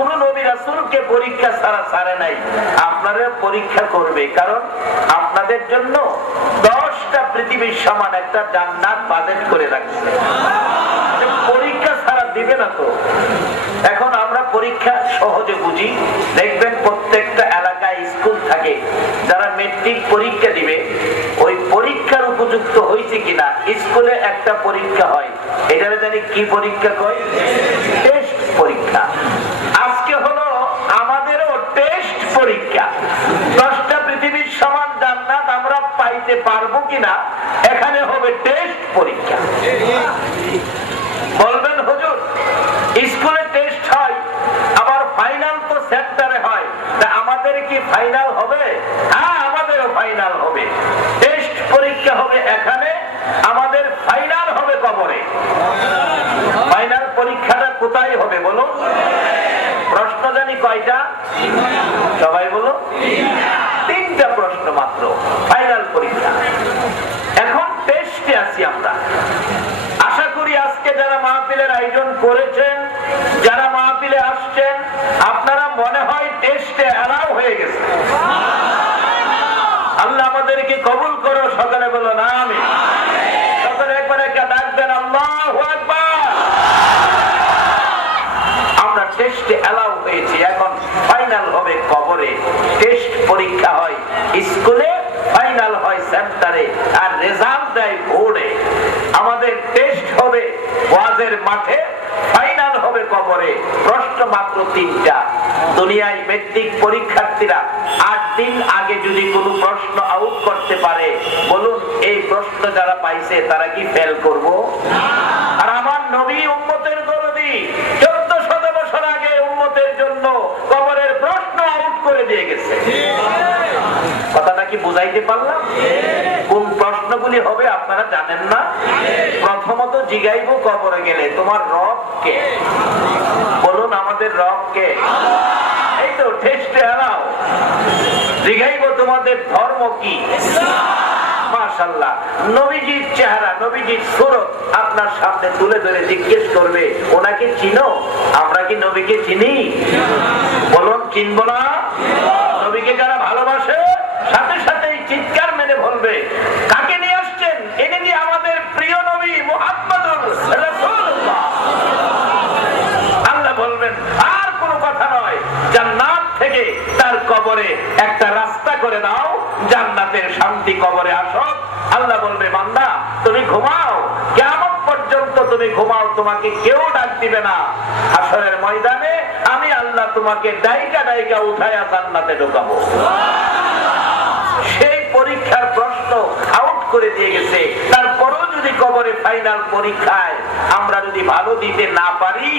কোন নবী রাসূলকে পরীক্ষা ছাড়া ছাড়ে নাই, আপনারা পরীক্ষা করবে, কারণ আপনাদের জন্য 10টা পৃথিবীর সমান একটা জান্নাত বাজেট করে রাখছে। পরীক্ষা ছাড়া দিবে না তো। এখন আমরা পরীক্ষা সহজে বুঝি, দেখবেন প্রত্যেকটা এলাকায় স্কুল থাকে, যারা মেট্রিক পরীক্ষা দিবে ওই পরীক্ষার উপযুক্ত হয়েছে কিনা স্কুলে একটা পরীক্ষা হয়, এটারে জানি কি পরীক্ষা কয়? টেস্ট পরীক্ষা। আজকে হলো আমাদেরও টেস্ট পরীক্ষা। 10টা পৃথিবীর সমান জান্নাত আমরা পাইতে পারবো কিনা এখানে হবে টেস্ট পরীক্ষা। বলবেন হুজুর স্কুলে টেস্ট হয়, আবার ফাইনাল তো সেন্টারে হয়, আমাদের কি ফাইনাল হবে? হ্যাঁ, আমাদেরও ফাইনাল হবে। টেস্ট পরীক্ষা হবে এখানে, আমাদের ফাইনাল হবে কবরে। ফাইনাল পরীক্ষাটা কোথায় হবে বলো? প্রশ্ন জানি কয়টা? সবাই বলো। 3টা প্রশ্ন মাত্র ফাইনাল পরীক্ষা। এখন টেস্টে আছি আমরা। আশা করি আজকে যারা মাহফিলের আয়োজন করেছেন, যারা মাহফিলে আসছেন, আপনারা মনে হয় টেস্টে এলাও হয়ে গেছে। আল্লাহ আমাদেরকে কবুল করো, সকালে বলো না আমিন। সকালে একবার একটা ডাক দেন, আল্লাহু আকবার। আমরা টেস্টে এলাও হয়েছি, এখন ফাইনাল হবে কবরে। টেস্ট পরীক্ষা হয় স্কুলে, ফাইনাল হয় সেন্টারে, আর রেজাল্ট দেয় বোর্ডে। আমাদের টেস্ট হবে ওয়াজের মাঠে, ফাইনাল হবে কবরে। প্রশ্ন মাত্র 3টা। দুনিয়ায় মেট্রিক পরীক্ষার্থীরা 8 দিন আগে যদি কোনো প্রশ্ন আউট করতে পারে, বলুন এই প্রশ্ন যারা পাইছে তারা কি ফেল করব? আর আমার নবী উম্মতের দরদি 1400 বছর আগে উম্মতের জন্য কবরের প্রশ্ন আউট করে দিয়ে গেছে। কথাটা কি বুঝাইতে পারলাম? কোন প্রশ্নগুলি হবে আপনারা জানেন না? প্রথমত জিগাইব কবরে গেলে, তোমার রব কে? বলুন আমাদের রব কে? এই তো টেস্টে এলাও। জিগাইব তোমাদের ধর্ম কি? মাশাআল্লাহ। নবীজির চেহারা, নবীজির সুরত আপনার সামনে তুলে ধরে জিজ্ঞেস করবে, ওনাকে চিনো? আমরা কি নবীকে চিনি? বলুন চিনবো না? নবীকে যারা ভালোবাসে সাথে সাথেই চিৎকার মেরে বলবে, কাকে নিয়ে আসছেন? এনে দিয়ে আমাদের প্রিয় নবী মুহাম্মদুর রাসূলুল্লাহ। আল্লাহ বলবেন আর কোনো কথা নয়, জান্নাত থেকে তার কবরে একটা রাস্তা করে দাও, জান্নাতের শান্তি কবরে আসো। আল্লাহ বলবে, বান্দা তুমি ঘুমাও, কিয়ামত পর্যন্ত তুমি ঘুমাও, তোমাকে কেউ ডাক দিবে না। হাশরের ময়দানে আমি আল্লাহ তোমাকে ডাইকা ডাইকা উঠায়া জান্নাতে ঢোকাবো। সেই পরীক্ষার প্রশ্ন আউট করে দিয়ে গেছে। তারপরও যদি কবরে ফাইনাল পরীক্ষায় আমরা যদি ভালো দিতে না পারি,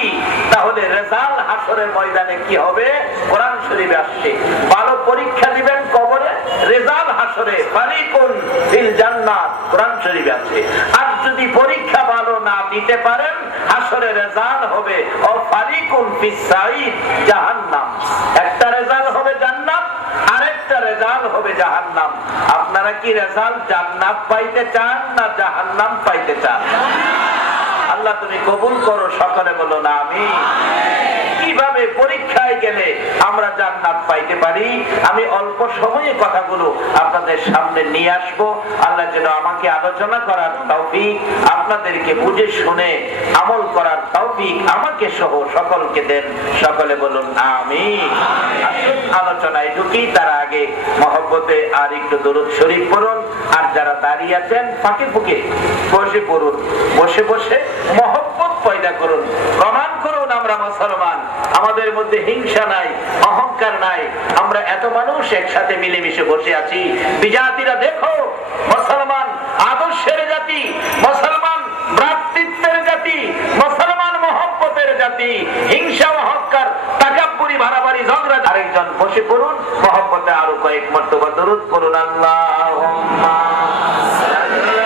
তাহলে রেজাল্ট হাশরের ময়দানে কি হবে? কোরআন শরীফে আসছে, ভালো পরীক্ষা দিবেন কবরে, রেজাল্ট হাশরে ফারিকুন ফিল জান্নাত, কোরআন শরীফে আছে। আর যদি পরীক্ষা ভালো না দিতে পারেন, হাশরে রেজাল্ট হবে ও ফারিকুন ফিস সাঈদ, জাহান্নাম। একটা রেজাল্ট হবে জান্নাত, আরেকটা রেজাল্ট হবে জাহান্নাম। আপনারা কি রেজাল্ট জান্নাত পাইতে চান না জাহান্নাম পাইতে চান? আল্লাহ তুমি কবুল করো, সকলে বলো না আমিন। কিভাবে পরীক্ষায় গেলে আমরা জান্নাত পাইতে পারি, আমি অল্প সময়ে কথাগুলো আপনাদের সামনে নিয়ে আসবো। আল্লাহ যেন আমাকে আলোচনা করার তৌফিক, আপনাদেরকে বুঝে শুনে আমল করার তৌফিক আমাকে সহ সকলকে দেন, সকলে বলুন আমিন। আসুন আলোচনায় ঢুকি, তার আগে মহব্বতে আর একটু দরুদ শরীফ পড়ুন। আর যারা দাঁড়িয়ে আছেন ফাঁকে ফুঁকে বসে পড়ুন, বসে বসে মহব্বত পয়দা করুন। প্রমাণ করুন আমরা মুসলমান, আমাদের মধ্যে হিংসা নাই, অহংকার নাই, আমরা এত মানুষ একসাথে মিলেমিশে বসে আছি। বিজাতিরা দেখো, মুসলমান আদর্শের জাতি, মুসলমান ভ্রাতৃত্বের জাতি, মুসলমান মহব্বতের জাতি। হিংসা অহংকার তাকাব্বুরি বাড়াবাড়ি ঝগড়া। আরেকজন বসে পড়ুন, মহব্বতে আরো কয়েক মর্তবা দরুদ পড়ুন। আল্লাহুম্মা صل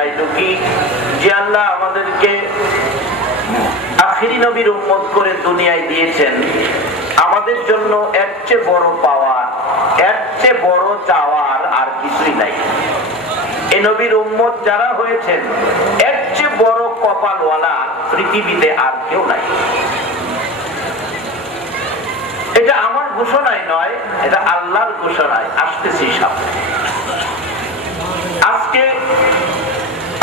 জানাইতো কি, যে আল্লাহ আমাদেরকে আখিরি নবীর উম্মত করে দুনিয়ায় দিয়েছেন, আমাদের জন্য এর চেয়ে বড় পাওয়ার, এর চেয়ে বড় চাওয়ার আর কিছুই নাই। এই নবীর উম্মত যারা হয়েছেন, এর চেয়ে বড় কপালওয়ালা পৃথিবীতে আর কেউ নাই। এটা আমার ঘোষণায় নয়, এটা আল্লাহর ঘোষণায়। আসতেছি সামনে। আজকে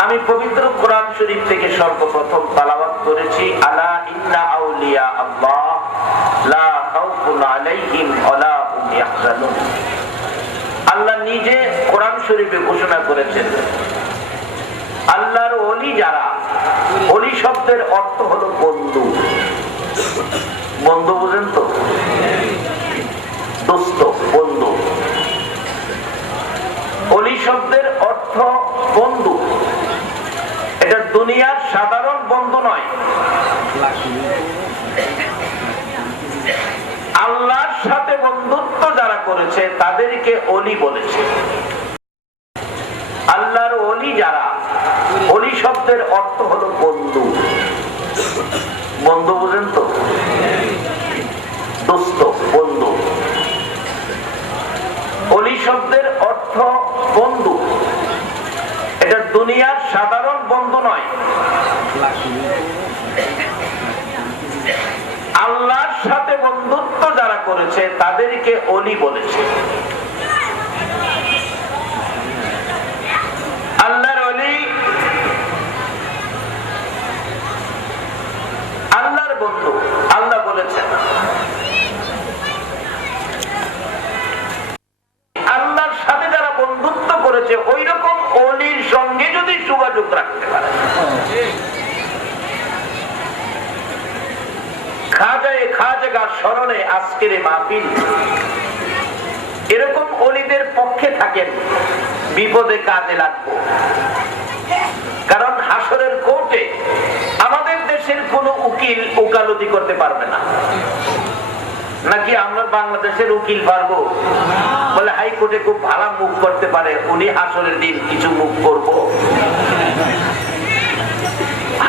আমি পবিত্র কোরআন শরীফ থেকে সর্বপ্রথম তেলাওয়াত করেছি, আলা ইন্না আউলিয়া আল্লাহ লা খাউফুন আলাইহিম ওয়ালা হুম ইয়াহজানুন। আল্লাহ নিজে কোরআন শরীফে ঘোষণা করেছেন, আল্লাহর ওলি যারা, ওলি শব্দের অর্থ হলো বন্ধু। বন্ধু বুঝেন তো? দোস্ত, বন্ধু। ওলি শব্দের অর্থ বন্ধু। এটা দুনিয়ার সাধারণ বন্ধু নয়। আল্লাহর সাথে বন্ধুত্ব যারা করেছে তাদেরকে ওলি বলেছে। আল্লাহর ওলি যারা, ওলি শব্দের অর্থ হলো বন্ধু। বন্ধু বুঝেন তো? দোস্ত, বন্ধু। ওলি শব্দের অর্থ বন্ধু। এটা দুনিয়ার সাধারণ বন্ধু নয়। আল্লাহর সাথে বন্ধুত্ব যারা করেছে তাদেরকে ওলি বলেছে। আল্লাহর ওলি, আল্লাহর বন্ধু। আল্লাহ বলেছেন, আল্লাহর সাথে যারা বন্ধুত্ব করেছে ওই রকম ওলির সঙ্গে যদি যোগাযোগ রাখতে পারে। খাজাগার স্মরণে আজকের মাহফিল। এরকম ওলিদের পক্ষে থাকেন, বিপদে কাজে লাগবো। কারণ হাসরের কোর্টে আমাদের দেশের কোন উকিল ওকালতি করতে পারবে না। নাকি আমরা বাংলাদেশের উকিল পারবো? বলে হাইকোর্টে খুব ভালো মুখ করতে পারে, উনি হাসরের দিন কিছু মুখ করবো।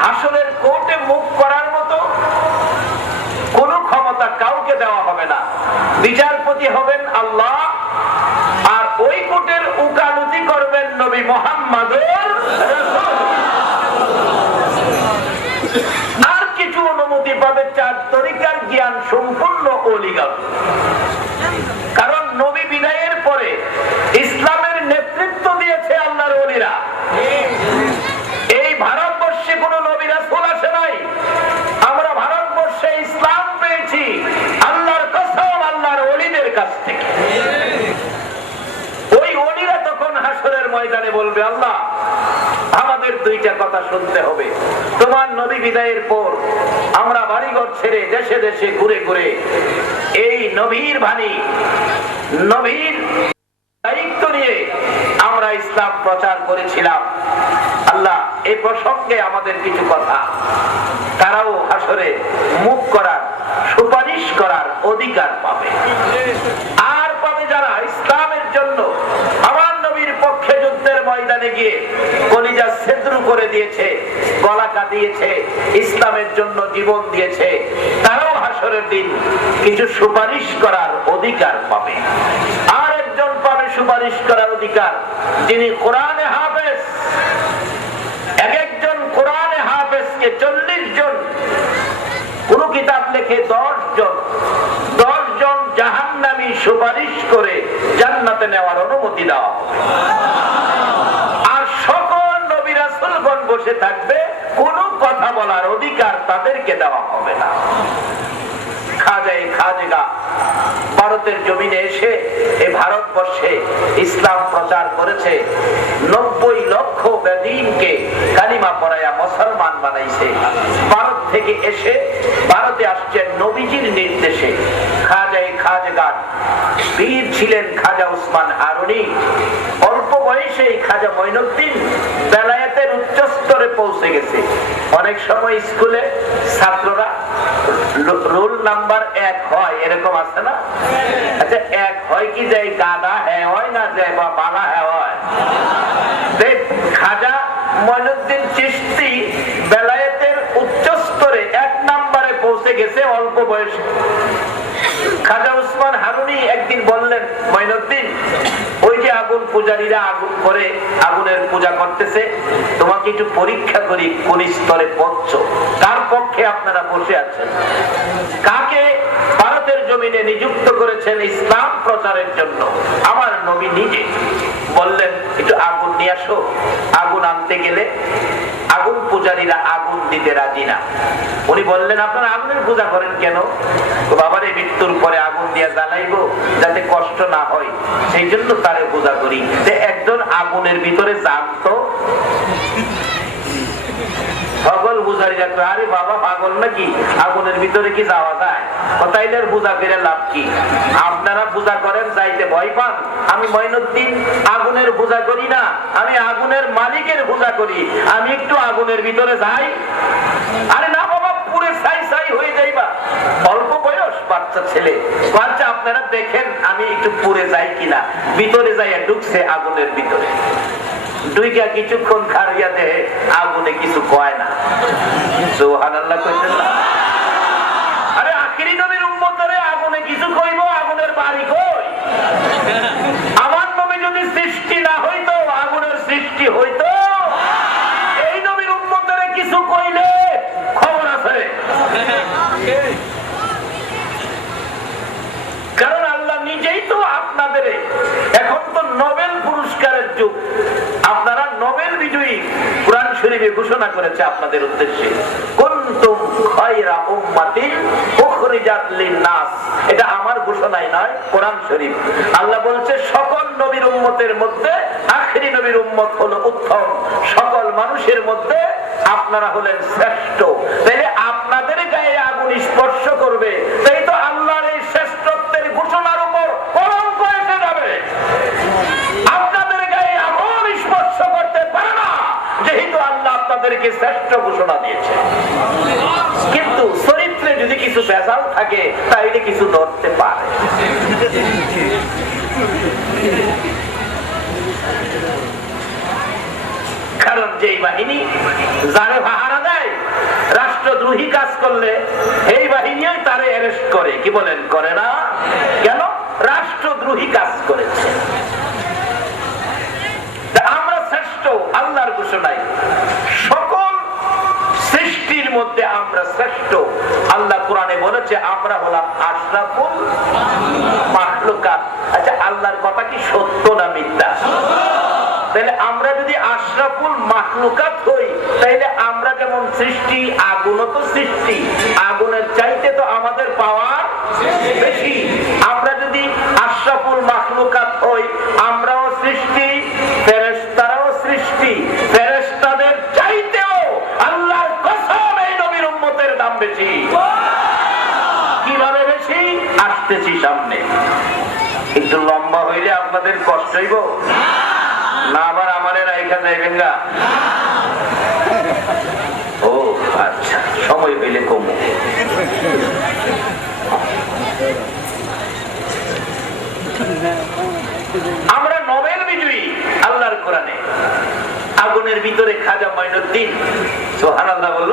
হাসরের কোর্টে মুখ করার মতো কোন ক্ষমতা কাউকে দেওয়া হবে না। বিচারপতি হবেন আল্লাহ, আর ওই কোর্টের ওকালতি করবেন নবী মুহাম্মদুর রাসূল। আর কিছু অনুমতি পাবে চার তরিকার জ্ঞান সম্পূর্ণ ওলিগণ। কারণ নবী বিদায়ের পরে ইসলামের নেতৃত্ব দিয়েছে আল্লাহর ওলিরা। এই ভারতবর্ষে কোন নবী রাসূল আসে নাই। আমরা ভারতবর্ষে ইসলাম পেয়েছি আল্লাহর কসম, আল্লাহর ওলিদের কাছ থেকে। ওই ওলিরা তখন হাসরের ময়দানে বলবে, আল্লাহ আমাদের দুইটা কথা শুনতে হবে। তোমার নবী বিদায়ের পর আমরা বাড়িঘর ছেড়ে দেশে দেশে ঘুরে ঘুরে এই নবীর বাণী, নবীর দায়িত্ব নিয়ে আমরা ইসলাম প্রচার করেছিলাম। আল্লাহ এই প্রসঙ্গে আমাদের কিছু কথা, তারাও হাসরে মুখ করার, সুপারিশ করার অধিকার পাবে। আর পাবে যারা ইসলামের জন্য আমার নবীর পক্ষে যুদ্ধের ময়দানে গিয়ে কলিজা ছেদ্রু করে দিয়েছে, গলা কাটিয়েছে, ইসলামের জন্য জীবন দিয়েছে, তারাও হাসরের দিন কিছু সুপারিশ করার অধিকার পাবে। আর একজন পাবে সুপারিশ করার অধিকার, যিনি কোরআনে হাফেজ। এক একজন কোরআনে হাফেজকে 40 জন, কোন কিতাব লেখে 10 জন, 10 জন জাহান্নামী সুপারিশ করে জান্নাতে নেওয়ার অনুমতি দেওয়া হবে। আর সকল নবী রাসূলগণ বসে থাকবে, কোনো কথা বলার অধিকার তাদেরকে দেওয়া হবে না। খাজেগা ভারতের জমিনে এসে এই ভারতবর্ষে ইসলাম প্রচার করেছে। 90 লক্ষ বেদিনকে কালিমা পড়ায়া মুসলমান বানাইছে। ভারত থেকে এসে ভারতে আসছেন নবীজির নির্দেশে। খাজেগা বীর ছিলেন খাজা উসমান হারুনি। অল্প বয়সে খাজা মঈনুদ্দিন বেলায়েতের উচ্চ স্তরে পৌঁছে গেছে। অনেক সময় স্কুলে ছাত্ররা রোল নাম্বার 1 হয়, এরকম আছে না? আচ্ছা, 1 হয় কি যায় গাদা হ্যাঁ হয়, না যায় বা বালা হ্যাঁ হয়? খাজা মঈনুদ্দিন চিশতি বেলায়েতের উচ্চ স্তরে 1 নম্বরে পৌঁছে গেছে অল্প বয়সে। খাজা উসমান হারুনি একদিন বললেন, মঈনুদ্দিন, ওই যে আগুন পূজারীরা আগুন করে আগুনের পূজা করতেছে, তোমাকে একটু পরীক্ষা করি কোন স্তরে পৌঁছছো, কার পক্ষে আপনারা বসে আছেন, কাকে ভারতের জমিনে নিযুক্ত করেছেন ইসলাম প্রচারের জন্য। আমার নবী নিজে বললেন, একটু আগুন নিয়ে আসো। আগুন আনতে গেলে আগুন পূজারীরা আগুন দিতে রাজি না। উনি বললেন, আপনারা আগুনের পূজা করেন কেন? বাবারে মৃত্যুর পরে আগুন দিয়ে জ্বালাইবো যাতে কষ্ট না হয়, সেই জন্য তারে পূজা করি। যে একজন আগুনের ভিতরে জানতো, পাগল পূজারীরা, আরে বাবা পাগল নাকি, আগুনের ভিতরে কি যাওয়া যায়? তাইলে পূজা করে লাভ কি? আপনারা পূজা করেন, যাইতে ভয় পান। আমি মঈনুদ্দিন আগুনের পূজা করি না, আমি আগুনের মালিকের পূজা করি। আমি একটু আগুনের ভিতরে যাই। আরে না বাবা, পুরে ছাই ছাই হয়ে যাইবা। অল্প বয়স বাচ্চা ছেলে, বাচ্চা আপনারা দেখেন আমি একটু পুরে যাই কিনা। ভিতরে যাইয়া ঢুকছে আগুনের ভিতরে, দুইটা কিছুক্ষণ খারিয়া দেহে আগুনে কিছু কয় না। সুবহানাল্লাহ কইতেন না? আরে আখিরি নবীর উম্মতরে আগুনে কিছু কইবো, আগুনের বাড়ি কই? আমার নবী যদি সৃষ্টি না হইতো, আগুনের সৃষ্টি হইতো, এই নবীর উম্মতরে কিছু কইলে খবর আছে। কারণ আল্লাহ নিজেই তো আপনাদের, এখন তো নোবেল পুরস্কারের যুগ, আপনারা নোবেল বিজয়ী কুরআন শরীফে ঘোষণা করেছে আপনাদের উদ্দেশ্যে, কুনতুম খায়রা উম্মাতিন উখরিজাত লিন-নাস। এটা আমার ঘোষণাই নয়, কোরআন শরীফ। আল্লাহ বলছে সকল নবীর উম্মতের মধ্যে আখেরি নবীর উম্মত হলো উত্তম, সকল মানুষের মধ্যে আপনারা হলেন শ্রেষ্ঠ। তাইলে আপনাদের গায়ে আগুন স্পর্শ করবে, তাই তো আল্লাহর এই শ্রেষ্ঠত্বের ঘোষণার উপর কলঙ্ক এসে যাবে। আপনাদের গায়ে আগুন স্পর্শ করতে পারে না, যেহেতু আল্লাহ আপনাদেরকে শ্রেষ্ঠ ঘোষণা দিয়েছে। কিন্তু চরিত্রে যদি কিছু ভেজাল থাকে, তাইলে কিছু ধরতে পারে। কারণ যেই বাহিনী যারে পাহারা দেয়, রাষ্ট্রদ্রোহী কাজ করলে এই বাহিনীও তারে অ্যারেস্ট করে। কি বলেন, করে না? কেন? রাষ্ট্রদ্রোহী কাজ করেছে। আমরা শ্রেষ্ঠ আল্লাহর ঘোষণায়, সকল সৃষ্টির মধ্যে আমরা শ্রেষ্ঠ। আল্লাহ কোরআনে বলেছে আমরা হলাম আশরাফুল মাখলুকাত। আচ্ছা, আল্লাহর কথা কি সত্য না মিথ্যা? তাহলে আমরা যদি আশরাফুল মাখলুকাত হই, তাহলে আমরা যেমন সৃষ্টি, আগুনও তো সৃষ্টি, আগুনের চাইতে তো আমাদের পাওয়ার বেশি। আমরা যদি আশরাফুল মাখলুকাত হই, আমরাও সৃষ্টি, ফেরেশতারাও সৃষ্টি, ফেরেশতাদের চাইতেও আল্লাহর কসম এই নবীর উম্মতের দাম বেশি। কিভাবে বেশি? আসতেছি সামনে। একটু লম্বা হইলে আপনাদের কষ্ট হইব না? আবার আমারে রাইখা যাইবেন না? ও আচ্ছা, সময় হইলে কমু। আমরা নোবেল বিজয়ী আল্লাহর কোরআনে। আগুনের ভিতরে খাজা মঈনুদ্দিন, সুবহানাল্লাহ বলল।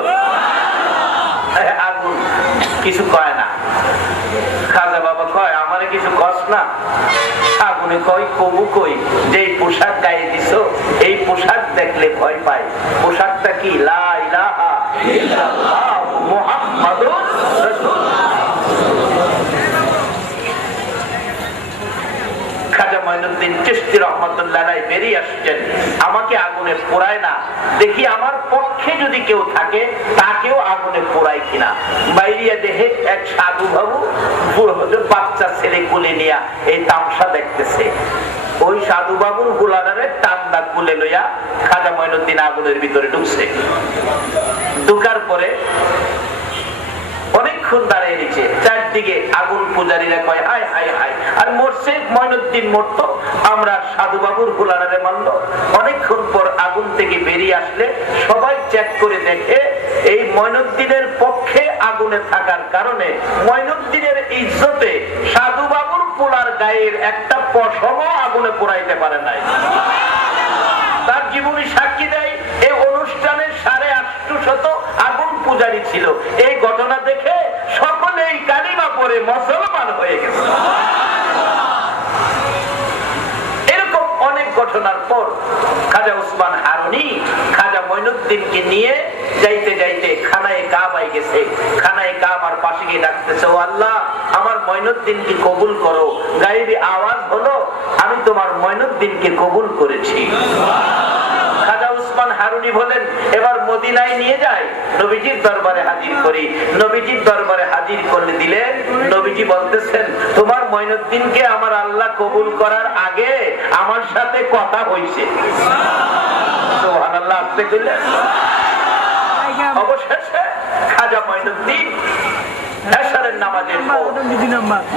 আগুন কিছু কয় না। খাজা বাবা কয়, আমারে কিছু কস না। আগুনে কয়, কবু কই, যেই পোশাক গায়ে দিছো, এই পোশাক দেখলে ভয় পায়। পোশাকটা কি? লা ইলাহা ইল্লাল্লাহ মুহাম্মাদুর রাসূলুল্লাহ। খাজা মঈনুদ্দিন চিশতি রাহমাতুল্লাহ আলাইহি বেরিয়ে আসছেন, আমাকে আগুনে পোড়ায় না, দেখি আমার পক্ষে যদি কেউ থাকে তাকেও আগুনে পোড়ায় কিনা। বাইরিয়া দেহে এক সাধু বাবু বাচ্চা ছেলে কোলে নিয়ে এই তামসা দেখতেছে। ওই সাধু বাবুর গোলারে টান্দা কোলে লইয়া খাজা মঈনুদ্দিন আগুনের ভিতরে ঢুকছে। ঢুকার পরে অনেকক্ষণ দাঁড়িয়ে নিচ্ছে, চারদিকে আগুন পূজারীরা কয় হায় হায় হায়। আর মরছে মঈনুদ্দিন, মরত, আমরা সাধু বাবুর গোলারে মারলো। অনেকক্ষণ পর আগুন থেকে বেরিয়ে আসলে সবাই চেক করে দেখে এই মঈনুদ্দিনের পক্ষে আগুনে থাকার কারণে মঈনুদ্দিনের ইজ্জতে সাধু বাবুর পোলার গায়ের একটা পশমও আগুনে পোড়াইতে পারে নাই। তার জীবনী সাক্ষী দেয় এই অনুষ্ঠানে 850 আগুন পূজারী ছিল। এই ঘটনা দেখে সকলেই কালিমা পড়ে মুসলমান হয়ে গেছে। এরকম অনেক ঘটনার পর খাজা উসমান হারুনি খাজা মঈনুদ্দিনকে নিয়ে যাইতে যাইতে খানায়ে কাবায় গেছে। খানায়ে কাবার পাশে গিয়ে ডাকতেছে, ও আল্লাহ, আমার মঈনুদ্দিনকে কবুল করো। গায়েবী আওয়াজ হলো, আমি তোমার মঈনুদ্দিনকে কবুল করেছি। খাজা উসমান হারুনি বলেন, এবার মদিনায় নিয়ে যায়, নবীজির দরবারে হাজির করি। নবীজির দরবারে হাজির করে দিলেন। নবীজি বলতেছেন, তোমার মঈনুদ্দিনকে আমার আল্লাহ কবুল করার আগে আমার সাথে কথা হইছে। সুবহানাল্লাহ। আপনি বললেন অবশেষে খাজা মঈনুদ্দিন এশারের নামাজের পর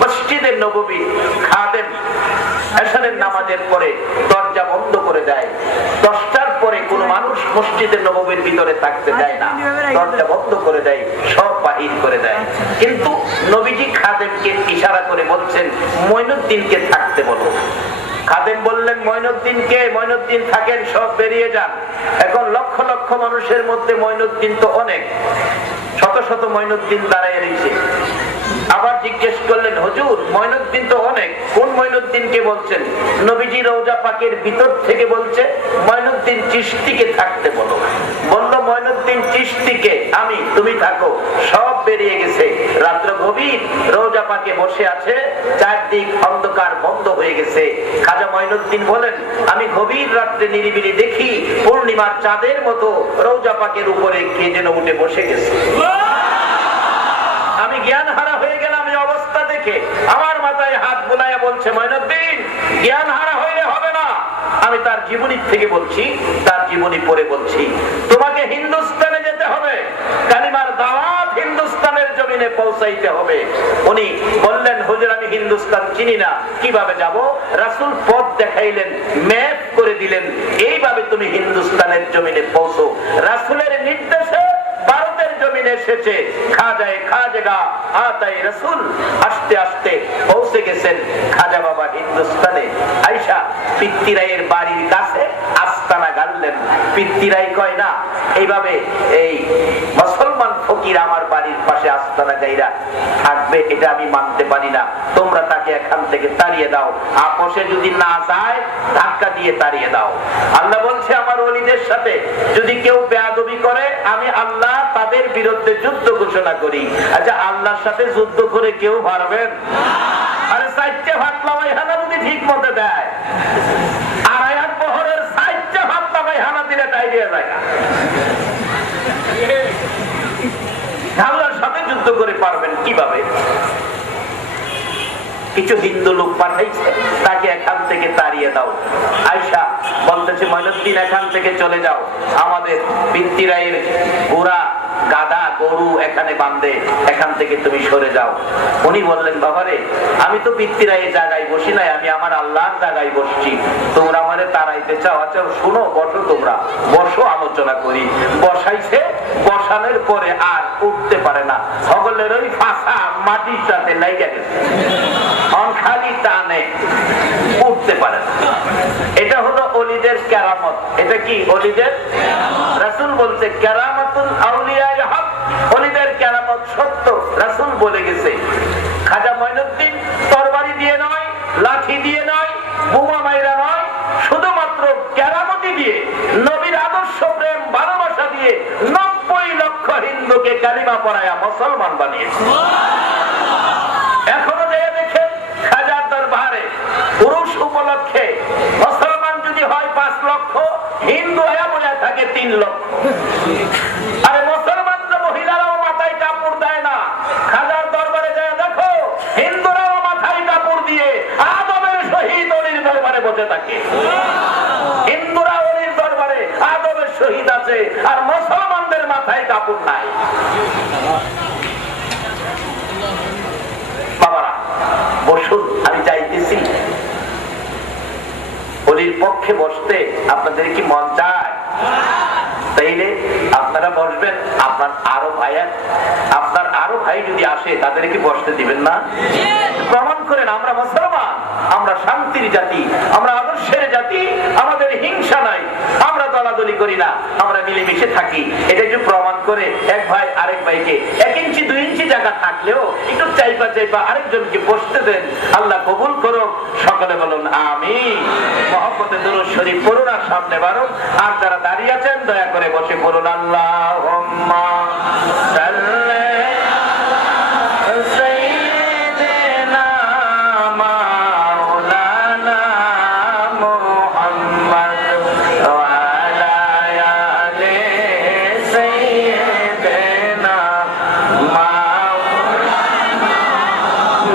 মসজিদে নববী খাদেম এশারের নামাজের পরে দরজা বন্ধ করে দেয়। 10টার পরে কোন মানুষ মসজিদে নববীর ভিতরে থাকতে দেয় না, দরজা বন্ধ করে দেয়, সব বাহির করে দেয়। কিন্তু নবীজি খাদেমকে ইশারা করে বলছেন, মঈনুদ্দিনকে থাকতে বলো। খাদেম বললেন, মঈনুদ্দিন থাকেন, সব বেরিয়ে যান। এখন লক্ষ লক্ষ মানুষের মধ্যে মঈনুদ্দিন তো অনেক, শত শত মঈনুদ্দিন দাঁড়ায় রয়েছে। আবার জিজ্ঞেস করলেন, হুজুর মঈনুদ্দিন তো অনেক, কোন মঈনুদ্দিনকে বলছেন? নবীজি রওজা পাকের ভিতর থেকে বলছে, মঈনুদ্দিন চিশতিকে থাকতে বলো। বলল, মঈনুদ্দিন চিশতিকে আমি, তুমি থাকো। সব বেরিয়ে গেছে। রাত্র গভীর, রওজা পাকে বসে আছে, চারদিক অন্ধকার বন্ধ হয়ে গেছে। খাজা মঈনুদ্দিন বলেন, আমি গভীর রাত্রে নিরিবিলি দেখি পূর্ণিমার চাঁদের মতো রওজা পাকের উপরে কে যেন উঠে বসে গেছে। আমি জ্ঞান হারা হয়ে গেলাম এই অবস্থা দেখে। আমার মাথায় হাত বুলাইয়া বলছে, মঈনুদ্দিন জ্ঞান হারা হইলে হবে না। আমি তার জীবনী থেকে বলছি, তার জীবনী পড়ে বলছি, তোমাকে হিন্দুস্তানে যেতে হবে, কালিমার দাওয়াত হিন্দুস্তানের জমিনে পৌঁছাইতে হবে। উনি বললেন, হুজুর আমি হিন্দুস্তান চিনি না, কিভাবে যাব? রাসূল পথ দেখাইলেন, ম্যাপ করে দিলেন, এইভাবে তুমি হিন্দুস্তানের জমিনে পৌঁছো। রাসূলের নির্দেশে ভারতের জমিনে এসেছে। খাজা আতাই রাসূল আস্তে আস্তে পৌঁছে গেছেন খাজা বাবা হিন্দুস্তানে। আয়েশা পিত্তিরাইয়ের বাড়ির কাছে আস্তানা গাড়লেন। পিত্তিরাই কয় না, এইভাবে এই মুসলমান ফকির আমার বাড়ির পাশে আস্তানা গাইরা থাকবে, এটা আমি মানতে পারি না। তোমরা তাকে এখান থেকে তাড়িয়ে দাও। আপোষে যদি না যায়, ধাক্কা দিয়ে তাড়িয়ে দাও। আল্লাহ বলছে, আমার ওলিদের সাথে যদি কেউ বেয়াদবি করে, আমি আল্লাহ তাদের বিরুদ্ধে যুদ্ধ ঘোষণা করি। আচ্ছা, আল্লাহর সাথে যুদ্ধ করে কেউ পারবেন? আরে চারটে ভাতলা হানা যদি ঠিক মতো দেয়, আড়াইয়ার বহরের চারটে ভাতলা হানা দিলে তাই দিয়ে যায় না। আল্লাহর সাথে যুদ্ধ করে পারবেন কিভাবে? কিছু হিন্দু লোক পাঠাইছে, তাকে এখান থেকে তাড়িয়ে দাও। আয়েশা বলতেছে, মঈনুদ্দিন এখান থেকে চলে যাও, আমাদের পিত্তিরাইয়ের ঘোড়া গাধা গরু এখানে বাঁধে, এখান থেকে তুমি সরে যাও। উনি বললেন, বাবারে আমি তো পিত্তিরাইয়ের জায়গায় বসি নাই, আমি আমার আল্লাহর জায়গায় বসছি, তোমরা আমারে তাড়াইতে চাও? আচ্ছা শুনো, বসো, তোমরা বসো, আলোচনা করি। বসাইছে, বসানোর পরে আর উঠতে পারে না, সকলের ওই ফাঁসা মাটির সাথে লেগে গেছে, খালি টানে উঠতে পারে না। এটা হলো ওলিদের কেরামত। এটা কি ওলিদের? রাসূল বলছে, কেরামতুল আউলিয়ায়ে হক, ওলিদের কেরামত সত্য। রাসূল বলে গেছে, খাজা মঈনুদ্দিন তরবারি দিয়ে নয়, লাঠি দিয়ে নয়, বোমা মাইরা নয়, শুধুমাত্র কেরামতি দিয়ে, নবীর আদর্শ প্রেম ভালোবাসা দিয়ে 90 লক্ষ হিন্দুকে কালিমা পড়ায়া মুসলমান বানিয়েছে। এখনো দেখে দেখেন খাজার দরবারে পুরুষ উপলক্ষে মুসলমান যদি হয় 5 লক্ষ, হিন্দু বলে থাকে 3 লক্ষ। আরে মুসলমান তো মহিলারাও মাথায় কাপড় দেয় না। খাজার দরবারে যায় দেখো, হিন্দুরাও মাথায় কাপড় দিয়ে আদমের শহীদ অলির দরবারে বসে থাকে। হিন্দুরা অলির দরবারে আদমের শহীদ আছে, আর মুসলমানদের মাথায় কাপড় নাই। বাবারা বসুন, আমি চাইতেছি অলির পক্ষে বসতে আপনাদের কি মন চায়? তাইলে আপনারা বসবেন। আপনার আরো ভাই যদি আসে, তাদেরকে বসতে দিবেন না? প্রমাণ করেন আমরা মুসলমান, আমরা শান্তির জাতি, আমরা আদর্শের জাতি, আমাদের হিংসা নাই, আমরা দলা দলাদলি করি না, আমরা মিলেমিশে থাকি। এটা একটু প্রমাণ করে এক ভাই আরেক ভাইকে 1 ইঞ্চি 2 ইঞ্চি জায়গা থাকলেও একটু চাইপা চাইপা আরেকজনকে বসতে দেন। আল্লাহ কবুল করুক। সকলে বলুন আমিন। মহব্বতে দুরূদ শরীফ পড়ুন আর সামনে বাড়ুন। আর যারা দাঁড়িয়ে আছেন দয়া করে বসে পড়ুন আল্লাহুম্মা সাল্লি সাইয়্যিদিনা মাওলানা মুহাম্মদ ওয়া আলা আলি সাইয়্যিদিনা মাওলানা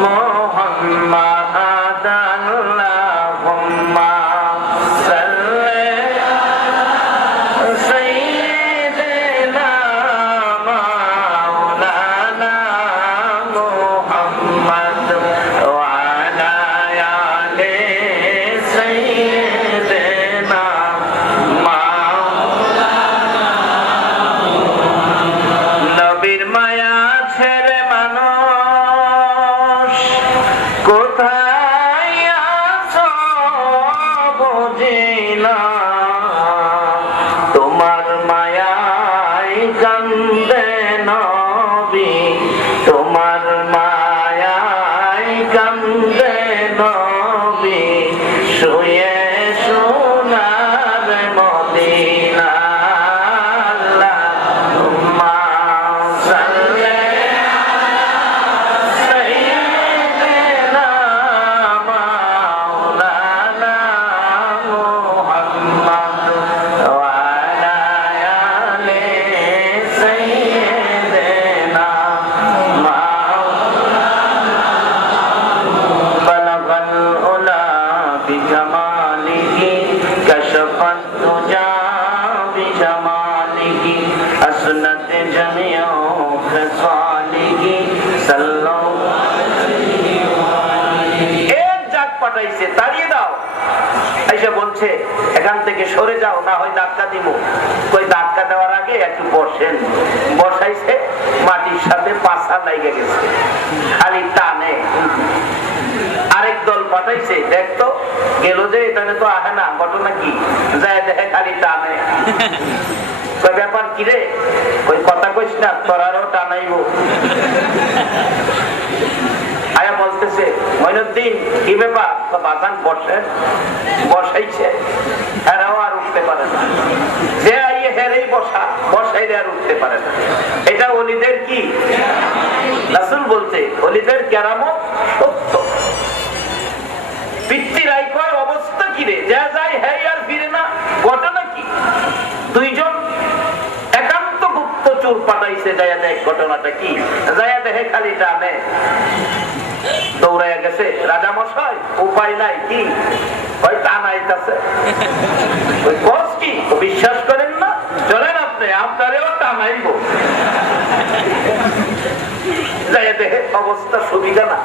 মুহাম্মদ আল্লাহুম্মা সাল্লি সাইয়্যিদিনা মাওলানা মুহাম্মদ ওয়া আলা আলি সাইয়্যিদিনা নবীর মায়া ছেড়ে মানুষ কোথায় আছো বুঝি না, তোমার মায়ায় কান্দে নবী, তোমার মায়ায় কান্দে নবী, শুয়ে সোনার মদিনা। আল্লাহুম্মা সাল্লি সাইয়্যিদিনা মাওলানা মুহাম্মদ ওয়া আলা আলি সাইয়্যিদিনা বালাগাল উলা বিজামালিহি কাশফাত তুজা বিজামালিহি আসনাত জামিউ খিসালিহি সাল্লাল্লাহু আলাইহি ওয়া আলিহি। এক জাত পাঠাইছে, তাড়িয়ে দাও। এসে বলছে এখান থেকে সরে যাও, না হয় ধাক্কা দিব। কই ধাক্কা দেওয়ার আগে একটু বসেন। বসাইছে, মাটির সাথে পাছা লেগে গেছে, খালি টানে। আরেক দল পাঠাইছে, দেখতো গেল যে এখানে তো আহে না, ঘটনা কি? যায় দেখে খালি টানে। কই ব্যাপার কি রে? কই কথা কইস না, তোরারও টানাইবো। আয়া বলতেছে মঈনুদ্দিন কি ব্যাপার? তো বাগান বসেন। বসাইছে, এরাও আর উঠতে পারে না। যে আইয়ে হেরেই বসা, বসাইলে আর উঠতে পারে না। এটা ওলিদের কি? রাসূল বলতে ওলিদের কেরামত সত্য। পিতৃ রাই কয় অবস্থা কি রে? যা যায় হ্যাঁ আর ফিরে না, ঘটনা কি? দুইজন একান্ত গুপ্তচর পাঠাইছে, যায় দেখ ঘটনাটা কি। যায় দেখে খালি টানে, দৌড়াইয়া গেছে। রাজা মশাই উপায় নাই, কি ওই টানাইতেছে। ওই কস কি বিশ্বাস করেন না? চলেন আপনি, আপনারেও টানাইব। যায় দেখে অবস্থা সুবিধা না।